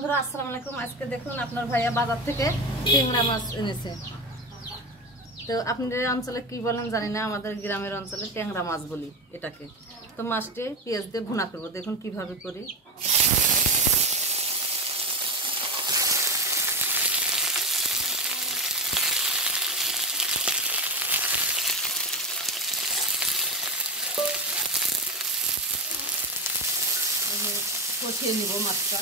বন্ধুরা আসসালামু আলাইকুম। আজকে দেখুন আপনার ভাইয়া বাজার থেকে ট্যাংরা মাছ এনেছে। তো আপনাদের অঞ্চলে কি বলেন জানি না, আমাদের গ্রামের অঞ্চলে ট্যাংরা মাছ বলি এটাকে। তো মাছটি পেঁয়াজ দিয়ে ভুনা করবো, দেখুন কিভাবে করি। কষিয়ে নিব মাছটা।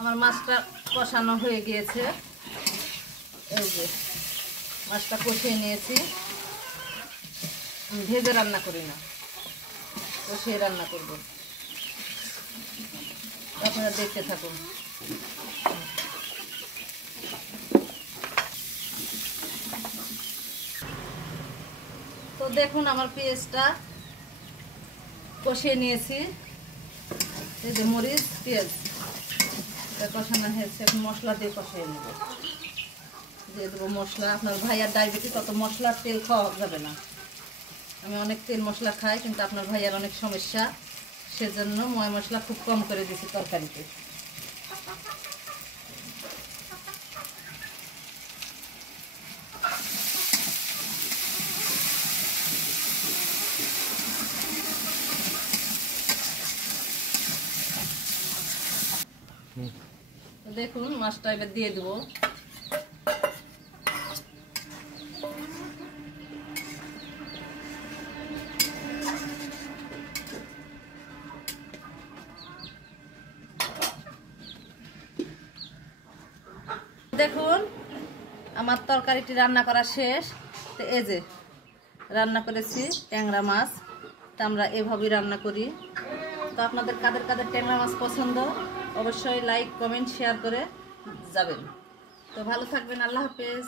আমার মাছটা কষানো হয়ে গিয়েছে, এই যে মাছটা কষিয়ে নিয়েছি। আমি ভেজে রান্না করি না, কষিয়ে রান্না করব, আপনারা দেখতে থাকুন। তো দেখুন আমার পেঁয়াজটা কষিয়ে নিয়েছি, এই যে মরিচ পেঁয়াজ কষানো হয়েছে। এখন মশলা দিয়ে কষিয়ে নেব, দিয়ে দেবো মশলা। আপনার ভাইয়ার ডায়াবেটিস, অত মশলা তেল খাওয়া যাবে না। আমি অনেক তেল মশলা খাই, কিন্তু আপনার ভাইয়ার অনেক সমস্যা, সেজন্য ময় মশলা খুব কম করে দিয়েছি তরকারিতে। দেখুন মাছটা এবার দিয়ে দেবো। দেখুন আমার তরকারিটি রান্না করা শেষ। তো এই যে রান্না করেছি ট্যাংরা মাছ, তা আমরা এভাবেই রান্না করি। তো আপনাদের কাদের কাদের ট্যাংরা মাছ পছন্দ অবশ্যই লাইক কমেন্ট শেয়ার করে যাবেন। তো ভালো থাকবেন, আল্লাহ হাফেজ।